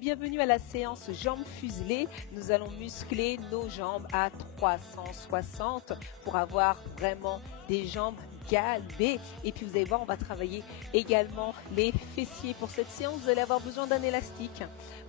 bienvenue à la séance jambes fuselées. Nous allons muscler nos jambes à 360 pour avoir vraiment des jambes galbées. Et puis vous allez voir, on va travailler également les fessiers. Pour cette séance, vous allez avoir besoin d'un élastique.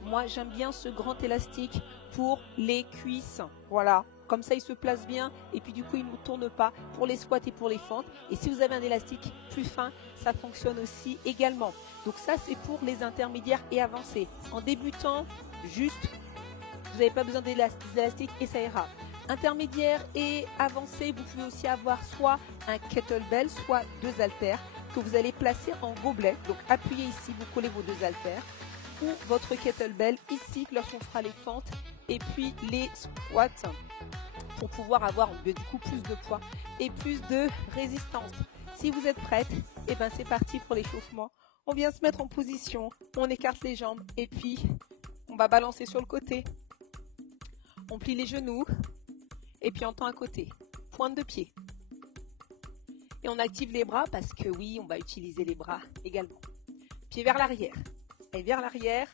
Moi, j'aime bien ce grand élastique pour les cuisses. Voilà. Comme ça, il se place bien et puis du coup, il ne nous tourne pas pour les squats et pour les fentes. Et si vous avez un élastique plus fin, ça fonctionne aussi également. Donc ça, c'est pour les intermédiaires et avancés. En débutant, juste, vous n'avez pas besoin d'élastique et ça ira. Intermédiaire et avancé, vous pouvez aussi avoir soit un kettlebell, soit deux haltères que vous allez placer en gobelet. Donc appuyez ici, vous collez vos deux haltères ou votre kettlebell ici lorsqu'on fera les fentes et puis les squats pour pouvoir avoir du coup plus de poids et plus de résistance. Si vous êtes prête, et ben c'est parti pour l'échauffement. On vient se mettre en position, on écarte les jambes et puis on va balancer sur le côté. On plie les genoux et puis on tend à côté. Pointe de pied. Et on active les bras parce que oui, on va utiliser les bras également. Pied vers l'arrière. Et vers l'arrière,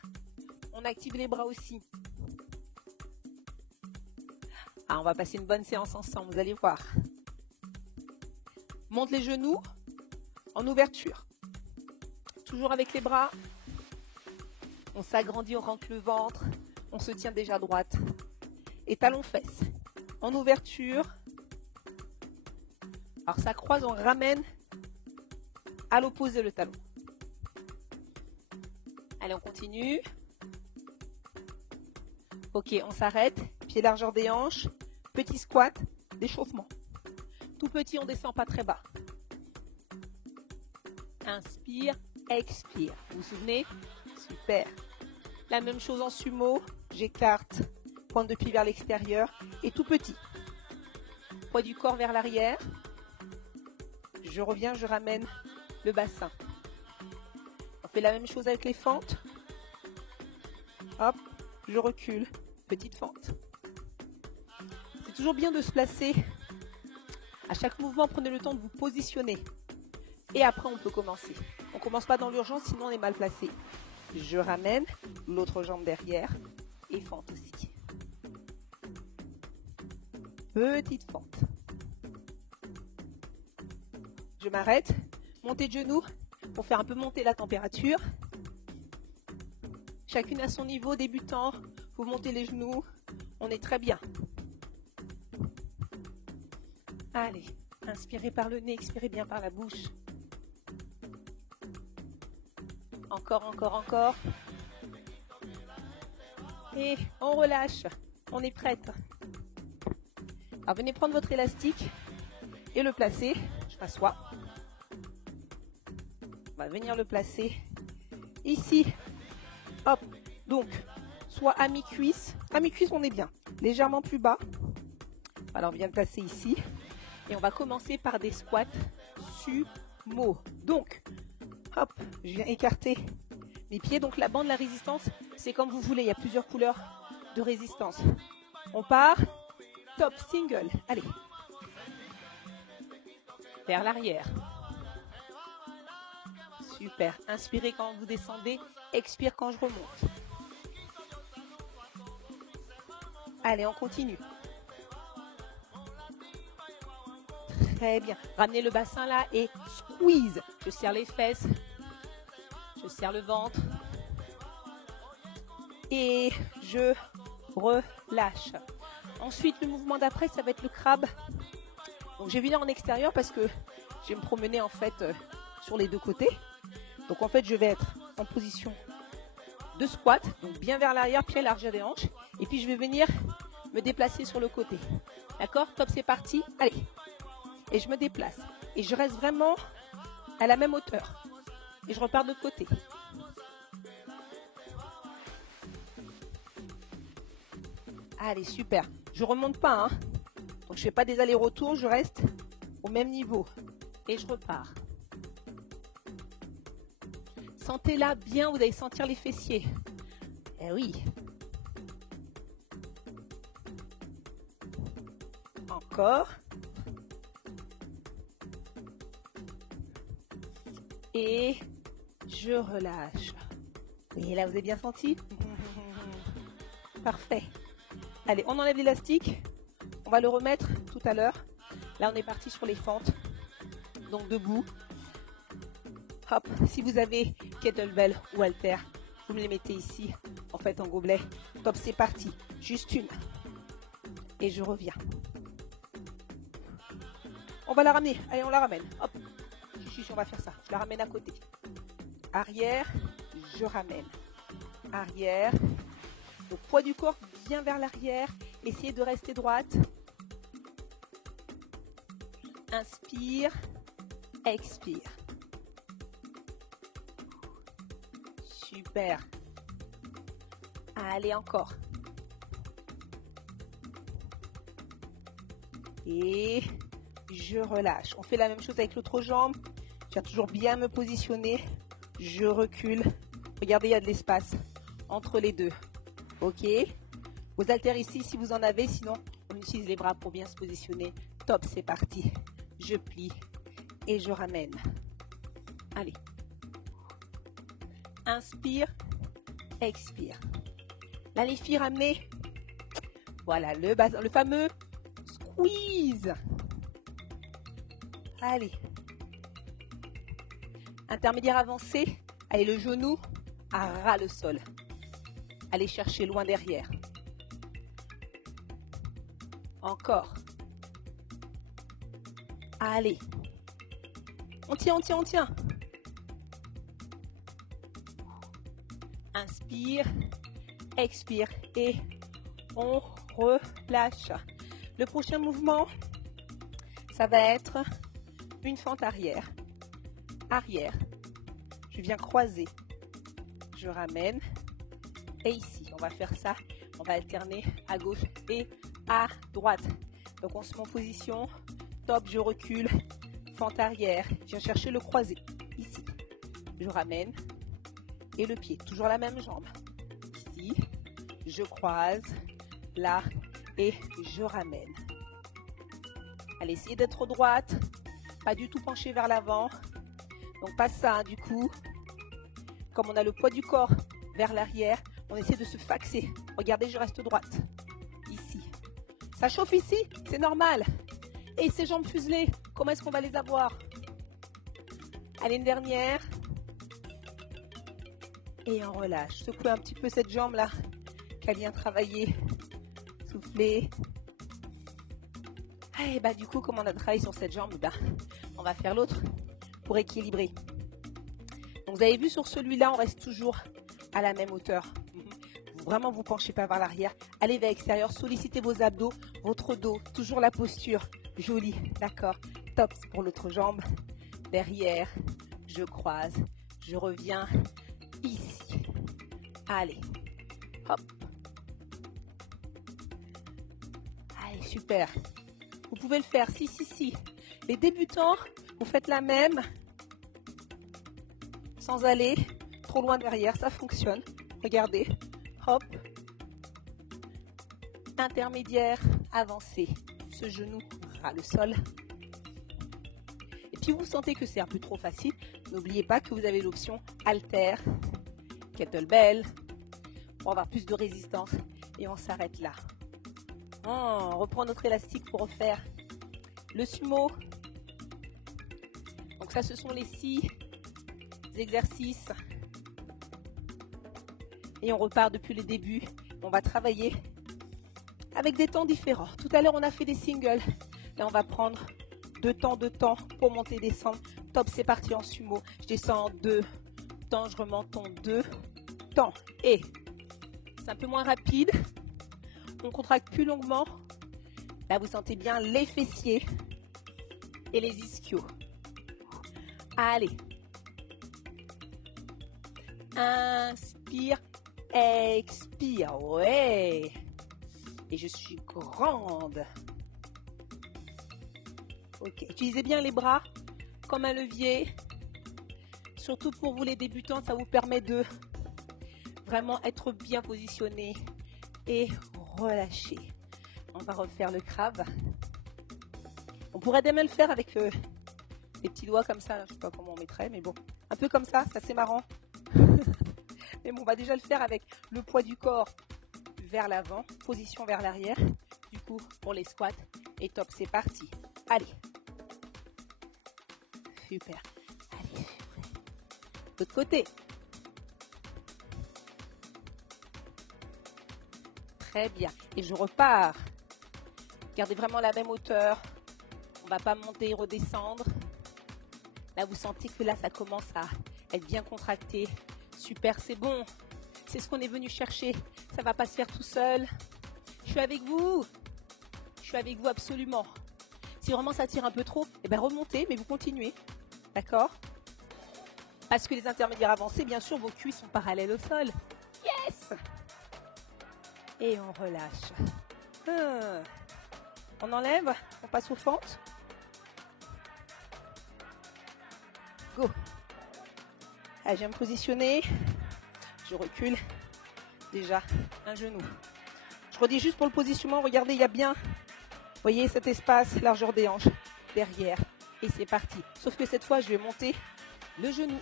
on active les bras aussi. Ah, on va passer une bonne séance ensemble, vous allez voir. Monte les genoux en ouverture. Toujours avec les bras. On s'agrandit, on rentre le ventre. On se tient déjà droite. Et talons-fesses. En ouverture. Alors ça croise, on ramène à l'opposé le talon. Allez, on continue. Ok, on s'arrête. Pied largeur des hanches. Petit squat, d'échauffement. Tout petit, on descend pas très bas. Inspire, expire. Vous vous souvenez? Super. La même chose en sumo. J'écarte. Pointe de pied vers l'extérieur. Et tout petit. Poids du corps vers l'arrière. Je reviens, je ramène le bassin. On fait la même chose avec les fentes. Hop, je recule. Petite fente. C'est toujours bien de se placer. À chaque mouvement, prenez le temps de vous positionner. Et après, on peut commencer. On ne commence pas dans l'urgence, sinon on est mal placé. Je ramène l'autre jambe derrière et fente aussi. Petite fente. Je m'arrête. Montée de genoux pour faire un peu monter la température. Chacune à son niveau, débutant. Vous montez les genoux. On est très bien. Allez, inspirez par le nez, expirez bien par la bouche. Encore, encore, encore. Et on relâche. On est prête. Alors venez prendre votre élastique et le placer. Je m'assois. On va venir le placer ici. Hop. Donc, soit à mi-cuisse. À mi-cuisse, on est bien. Légèrement plus bas. Alors, on vient le placer ici. Et on va commencer par des squats sumo. Donc, hop, je viens écarter mes pieds. Donc, la bande, la résistance, c'est comme vous voulez. Il y a plusieurs couleurs de résistance. On part. Top, single. Allez. Vers l'arrière. Super. Inspirez quand vous descendez. Expire quand je remonte. Allez, on continue. Très bien. Ramenez le bassin là et squeeze. Je serre les fesses. Je serre le ventre. Et je relâche. Ensuite, le mouvement d'après, ça va être le crabe. Donc, je vais venir en extérieur parce que je vais me promener en fait sur les deux côtés. Donc, en fait, je vais être en position de squat. Donc, bien vers l'arrière, pied largeur des hanches. Et puis, je vais venir me déplacer sur le côté. D'accord? Top, c'est parti. Allez. Et je me déplace. Et je reste vraiment à la même hauteur. Et je repars de l'autre côté. Allez, super. Je remonte pas, hein. Donc, je fais pas des allers-retours. Je reste au même niveau. Et je repars. Sentez-la bien. Vous allez sentir les fessiers. Eh oui. Encore. Et je relâche. Et là, vous avez bien senti? Parfait. Allez, on enlève l'élastique. On va le remettre tout à l'heure. Là, on est parti sur les fentes. Donc, debout. Hop, si vous avez kettlebell ou halter, vous me les mettez ici, en fait, en gobelet. Top, c'est parti. Juste une. Et je reviens. On va la ramener. Allez, on la ramène. Hop. On va faire ça. Je la ramène à côté. Arrière, je ramène. Arrière. Le poids du corps vient vers l'arrière. Essayez de rester droite. Inspire, expire. Super. Allez, encore. Et je relâche. On fait la même chose avec l'autre jambe. Je viens toujours bien me positionner. Je recule. Regardez, il y a de l'espace entre les deux. Ok. Vos haltères ici, si vous en avez. Sinon, on utilise les bras pour bien se positionner. Top, c'est parti. Je plie et je ramène. Allez. Inspire, expire. Là, les filles, ramenez. Voilà, le fameux squeeze. Allez. Intermédiaire avancé. Allez, le genou à ras le sol. Allez chercher loin derrière. Encore. Allez. On tient, on tient, on tient. Inspire, expire et on relâche. Le prochain mouvement, ça va être une fente arrière. Arrière. Je viens croiser. Je ramène. Et ici, on va faire ça. On va alterner à gauche et à droite. Donc, on se met en position. Top, je recule. Fente arrière. Je viens chercher le croisé. Ici. Je ramène. Et le pied. Toujours la même jambe. Ici. Je croise. Là. Et je ramène. Allez, essayez d'être droite. Pas du tout penché vers l'avant. Donc, pas ça, du coup. Comme on a le poids du corps vers l'arrière, on essaie de se faxer. Regardez, je reste droite. Ici. Ça chauffe ici, c'est normal. Et ces jambes fuselées, comment est-ce qu'on va les avoir? Allez, une dernière. Et on relâche. Secouez un petit peu cette jambe-là qu'elle vient travailler. Soufflez. Et bah, du coup, comme on a travaillé sur cette jambe, bah, on va faire l'autre pour équilibrer. Donc, vous avez vu sur celui-là, on reste toujours à la même hauteur. Vraiment, vous ne penchez pas vers l'arrière. Allez vers l'extérieur, sollicitez vos abdos, votre dos, toujours la posture. Jolie, d'accord. Top pour l'autre jambe. Derrière, je croise, je reviens ici. Allez, hop. Allez, super. Vous pouvez le faire, si. Les débutants, vous faites la même sans aller trop loin derrière, ça fonctionne. Regardez, hop. Intermédiaire, avancé. Ce genou ras le sol. Et puis vous sentez que c'est un peu trop facile, n'oubliez pas que vous avez l'option halter, kettlebell, pour avoir plus de résistance. Et on s'arrête là. On reprend notre élastique pour refaire le sumo. Donc ça, ce sont les 6 exercices. Et on repart depuis le début. On va travailler avec des temps différents. Tout à l'heure, on a fait des singles. Là, on va prendre 2 temps pour monter et descendre. Top, c'est parti en sumo. Je descends en 2 temps, je remonte en 2 temps. Et c'est un peu moins rapide. On contracte plus longuement. Là, vous sentez bien les fessiers et les ischios. Allez. Inspire, expire. Ouais. Et je suis grande. Ok. Utilisez bien les bras comme un levier. Surtout pour vous les débutants, ça vous permet de vraiment être bien positionné et relâcher. On va refaire le crabe. On pourrait même le faire avec les petits doigts comme ça. Je ne sais pas comment on mettrait, mais bon. Un peu comme ça c'est marrant. Mais bon, on va déjà le faire avec le poids du corps vers l'avant, position vers l'arrière. Du coup, pour les squats. Et top, c'est parti. Allez. Super. Allez. L'autre côté. Très bien. Et je repars. Gardez vraiment la même hauteur. On ne va pas monter et redescendre. Là, vous sentez que là, ça commence à être bien contracté. Super, c'est bon. C'est ce qu'on est venu chercher. Ça ne va pas se faire tout seul. Je suis avec vous. Je suis avec vous absolument. Si vraiment ça tire un peu trop, eh bien remontez, mais vous continuez. D'accord? Parce que les intermédiaires avancés, bien sûr, vos cuisses sont parallèles au sol. Yes! Et on relâche. On enlève, on passe aux fentes. Go. Allez, je viens me positionner. Je recule. Déjà, un genou. Je redis juste pour le positionnement. Regardez, il y a bien, vous voyez, cet espace, largeur des hanches, derrière. Et c'est parti. Sauf que cette fois, je vais monter le genou.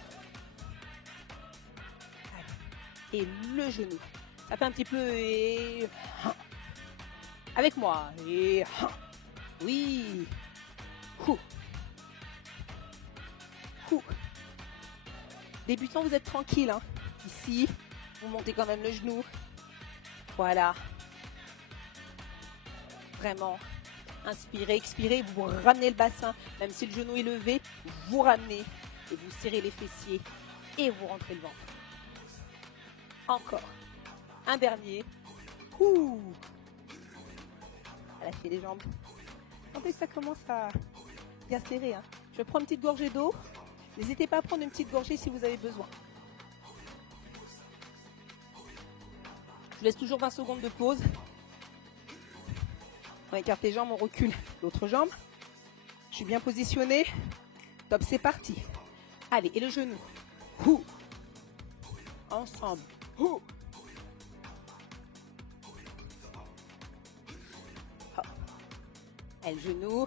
Allez. Et le genou. Ça fait un petit peu... Et... Avec moi. Et... Oui. Ouh. Ouh. Débutant, vous êtes tranquille. Hein. Ici, vous montez quand même le genou. Voilà. Vraiment. Inspirez, expirez, vous ramenez le bassin. Même si le genou est levé, vous ramenez. Et vous serrez les fessiers. Et vous rentrez le ventre. Encore. Un dernier. Ouh. Lâchez les jambes. Sentez que ça commence à bien serrer. Hein. Je prends une petite gorgée d'eau. N'hésitez pas à prendre une petite gorgée si vous avez besoin. Je vous laisse toujours 20 secondes de pause. On écarte les jambes, on recule l'autre jambe. Je suis bien positionnée. Top, c'est parti. Allez, et le genou. Ouh. Ensemble. Ouh. Hop. Et le genou.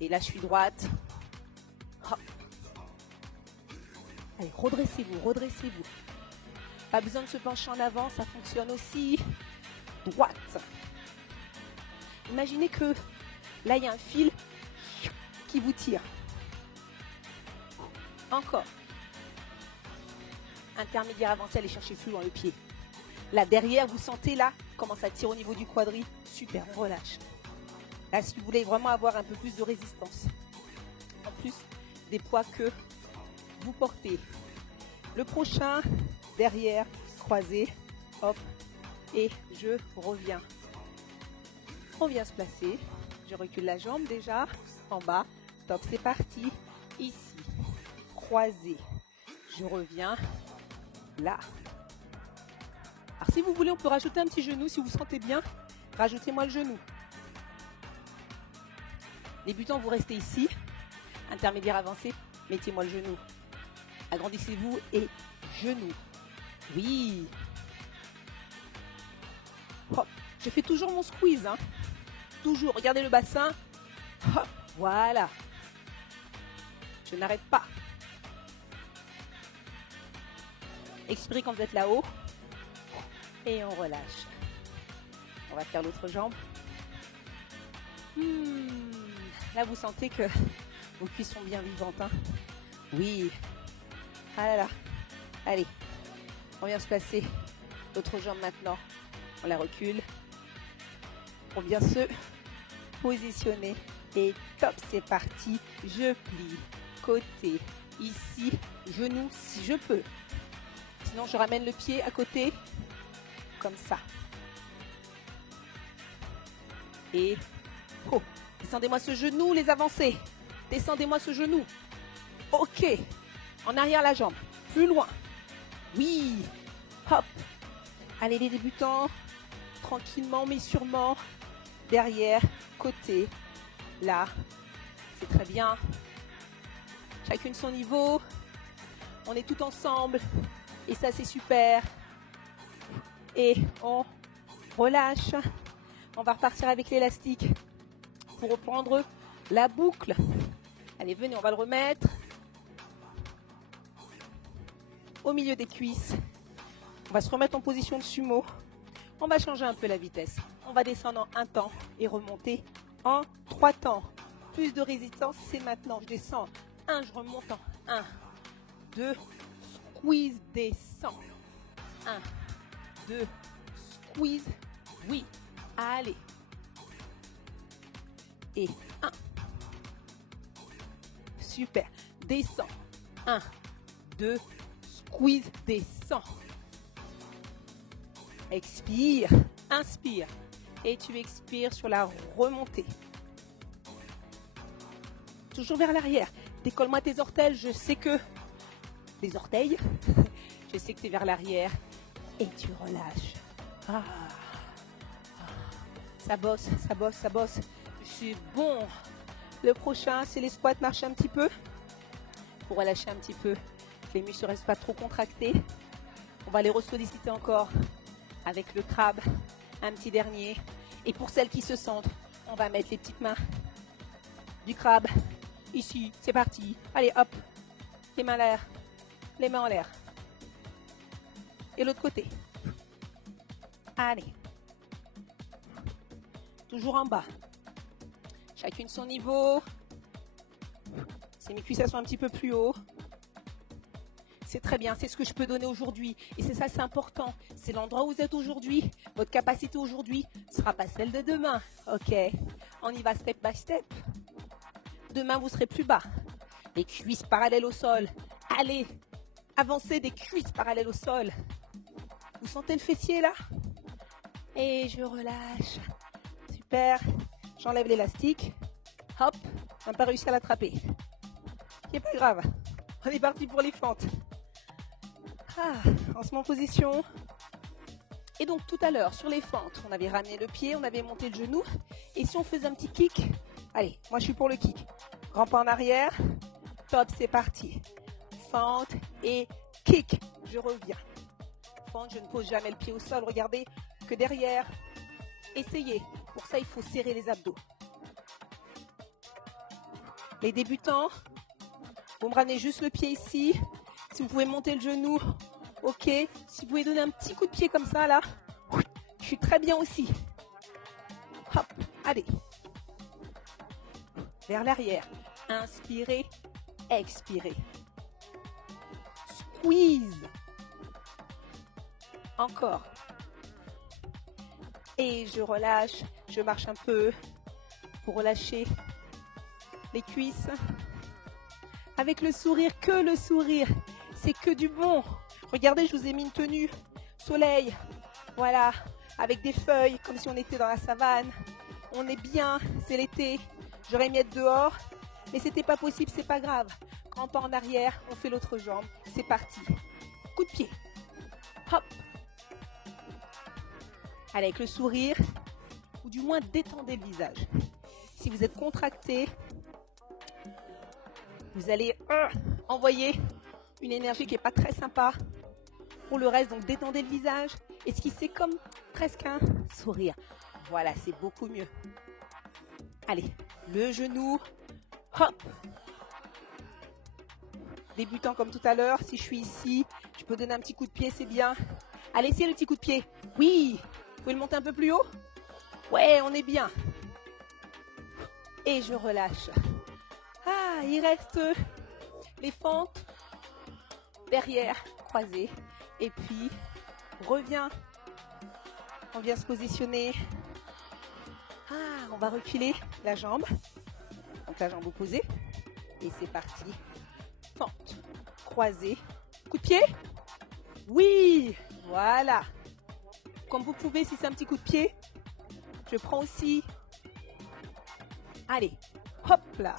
Et là, je suis droite. Hop. Allez, redressez-vous, redressez-vous. Pas besoin de se pencher en avant, ça fonctionne aussi. Droite. Imaginez que là, il y a un fil qui vous tire. Encore. Intermédiaire avancé, allez chercher plus loin le pied. Là, derrière, vous sentez là comment ça tire au niveau du quadri. Super, on relâche. Là, si vous voulez vraiment avoir un peu plus de résistance. En plus des poids que vous portez. Le prochain, derrière, croisé. Hop. Et je reviens. On vient se placer. Je recule la jambe déjà. En bas. Top, c'est parti. Ici. Croisé. Je reviens. Là. Alors si vous voulez, on peut rajouter un petit genou. Si vous sentez bien, rajoutez-moi le genou. Débutant, vous restez ici. Intermédiaire avancé, mettez-moi le genou. Agrandissez-vous et genou. Oui. Hop. Je fais toujours mon squeeze. Hein. Toujours. Regardez le bassin. Hop. Voilà. Je n'arrête pas. Expirez quand vous êtes là-haut. Et on relâche. On va faire l'autre jambe. Là, vous sentez que vos cuisses sont bien vivantes. Hein. Oui. Ah là là. Allez. On vient se placer. L'autre jambe maintenant. On la recule. Pour bien se positionner. Et top, c'est parti. Je plie. Côté. Ici. Genou si je peux. Sinon, je ramène le pied à côté. Comme ça. Et... Oh. Descendez-moi ce genou, les avancées. Descendez-moi ce genou. Ok. En arrière la jambe. Plus loin. Oui. Hop. Allez les débutants. Tranquillement mais sûrement. Derrière, côté. Là. C'est très bien. Chacune son niveau. On est tout ensemble. Et ça c'est super. Et on relâche. On va repartir avec l'élastique. Pour reprendre la boucle. Allez, venez, on va le remettre. Au milieu des cuisses. On va se remettre en position de sumo. On va changer un peu la vitesse. On va descendre en un temps et remonter en 3 temps. Plus de résistance, c'est maintenant. Je descends. 1, je remonte en 1, 2, squeeze, descends. 1, 2, squeeze, oui. Allez. Et 1. Super. Descends. 1, 2, squeeze, descends. Expire, inspire. Et tu expires sur la remontée. Toujours vers l'arrière. Décolle-moi tes orteils. Je sais que... Les orteils. Je sais que tu es vers l'arrière. Et tu relâches. Ah. Ça bosse, ça bosse, ça bosse. C'est bon. Le prochain, c'est les squats. Marche un petit peu. Pour relâcher un petit peu. Les muscles ne restent pas trop contractés. On va les ressolliciter encore avec le crabe. Un petit dernier. Et pour celles qui se sentent, on va mettre les petites mains du crabe. Ici, c'est parti. Allez, hop. Les mains en l'air. Les mains en l'air. Et l'autre côté. Allez. Toujours en bas. Chacune son niveau. Si mes cuisses sont un petit peu plus haut. C'est très bien, c'est ce que je peux donner aujourd'hui. Et c'est ça, c'est important. C'est l'endroit où vous êtes aujourd'hui. Votre capacité aujourd'hui ne sera pas celle de demain. Ok, on y va step by step. Demain, vous serez plus bas. Les cuisses parallèles au sol. Allez, avancez des cuisses parallèles au sol. Vous sentez le fessier là? Et je relâche. Super. J'enlève l'élastique. Hop, on n'a pas réussi à l'attraper. C'est pas grave. On est parti pour les fentes. On se met en position. Et donc tout à l'heure, sur les fentes, on avait ramené le pied, on avait monté le genou. Et si on faisait un petit kick? Allez, moi je suis pour le kick. Grand pas en arrière. Top, c'est parti. Fente et kick. Je reviens. Fente, je ne pose jamais le pied au sol. Regardez que derrière. Essayez. Pour ça, il faut serrer les abdos. Les débutants, vous me ramenez juste le pied ici. Si vous pouvez monter le genou, ok. Si vous pouvez donner un petit coup de pied comme ça, là, je suis très bien aussi. Hop, allez. Vers l'arrière. Inspirez, expirez. Squeeze. Encore. Et je relâche. Je marche un peu pour relâcher les cuisses. Avec le sourire, que le sourire. C'est que du bon. Regardez, je vous ai mis une tenue soleil. Voilà, avec des feuilles, comme si on était dans la savane. On est bien, c'est l'été. J'aurais aimé être dehors, mais c'était pas possible, c'est pas grave. Grand pas en arrière, on fait l'autre jambe. C'est parti. Coup de pied. Hop. Allez, avec le sourire, ou du moins détendez le visage. Si vous êtes contracté, vous allez envoyer une énergie qui n'est pas très sympa pour le reste. Donc détendez le visage. Esquissez comme presque un sourire. Voilà, c'est beaucoup mieux. Allez, le genou. Hop. Débutant comme tout à l'heure. Si je suis ici, je peux donner un petit coup de pied, c'est bien. Allez, essayez le petit coup de pied. Oui. Vous pouvez le monter un peu plus haut? Ouais, on est bien. Et je relâche. Il reste les fentes derrière, croisées. Et puis, revient. On vient se positionner. On va reculer la jambe. Donc la jambe opposée. Et c'est parti. Fente, croisée. Coup de pied? Oui, voilà. Comme vous pouvez, si c'est un petit coup de pied, je prends aussi. Allez, hop là.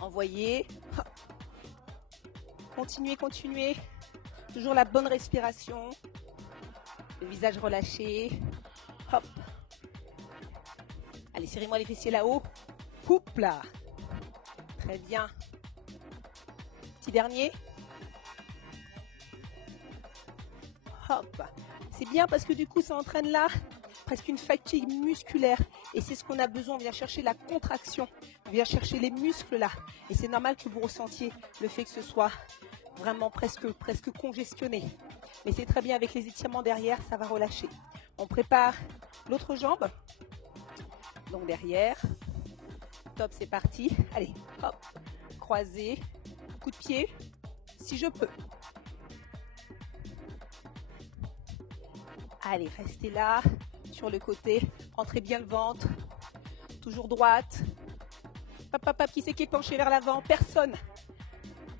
Envoyez. Hop. Continuez, continuez. Toujours la bonne respiration. Le visage relâché. Hop. Allez, serrez-moi les fessiers là-haut. Hop là. Très bien. Petit dernier. Hop. C'est bien parce que du coup, ça entraîne là presque une fatigue musculaire. Et c'est ce qu'on a besoin. On vient chercher la contraction. On vient chercher les muscles là. Et c'est normal que vous ressentiez le fait que ce soit vraiment presque congestionné. Mais c'est très bien avec les étirements derrière, ça va relâcher. On prépare l'autre jambe. Donc derrière. Top, c'est parti. Allez, hop, croisé, coup de pied, si je peux. Allez, restez là, sur le côté. Rentrez bien le ventre. Toujours droite. Pap, pap, pap, qui c'est qui est penché vers l'avant? Personne.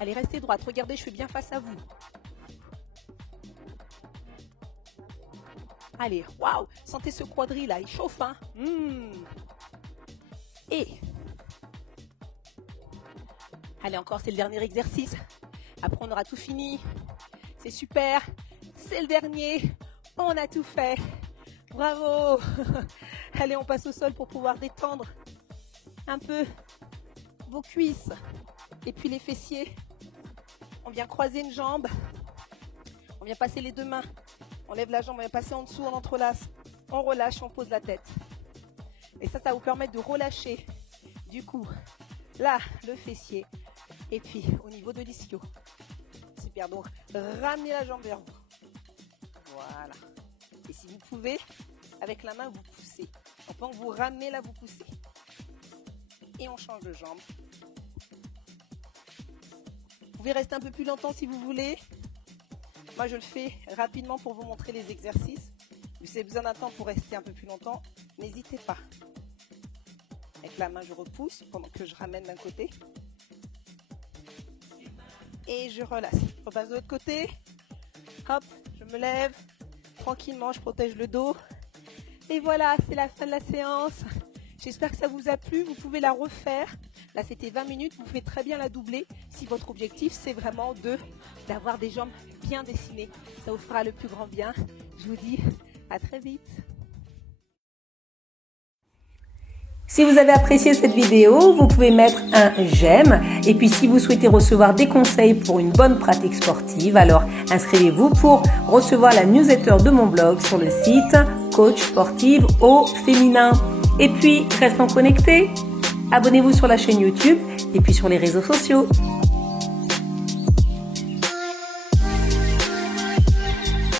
Allez, restez droite. Regardez, je suis bien face à vous. Allez, waouh, sentez ce quadrille là, il chauffe, hein. Et allez, encore, c'est le dernier exercice. Après, on aura tout fini. C'est super. C'est le dernier. On a tout fait. Bravo. Allez, on passe au sol pour pouvoir détendre un peu vos cuisses et puis les fessiers. On vient croiser une jambe. On vient passer les deux mains. On lève la jambe, on vient passer en dessous, on entrelace. On relâche, on pose la tête. Et ça va vous permettre de relâcher du coup là le fessier et puis au niveau de l'ischio. Super, donc ramenez la jambe vers vous. Voilà. Et si vous pouvez, avec la main, vous poussez. Donc quand vous ramenez là, vous poussez. Et on change de jambe. Vous pouvez rester un peu plus longtemps si vous voulez. Moi, je le fais rapidement pour vous montrer les exercices. Si vous avez besoin d'un temps pour rester un peu plus longtemps, n'hésitez pas. Avec la main, je repousse pendant que je ramène d'un côté. Et je relâche. Je repasse de l'autre côté. Hop, je me lève. Tranquillement, je protège le dos. Et voilà, c'est la fin de la séance. J'espère que ça vous a plu. Vous pouvez la refaire. Là, c'était 20 minutes. Vous pouvez très bien la doubler si votre objectif, c'est vraiment d'avoir des jambes bien dessinées. Ça vous fera le plus grand bien. Je vous dis à très vite. Si vous avez apprécié cette vidéo, vous pouvez mettre un j'aime. Et puis si vous souhaitez recevoir des conseils pour une bonne pratique sportive, alors inscrivez-vous pour recevoir la newsletter de mon blog sur le site Coach Sportive au féminin. Et puis, restons connectés. Abonnez-vous sur la chaîne YouTube et puis sur les réseaux sociaux.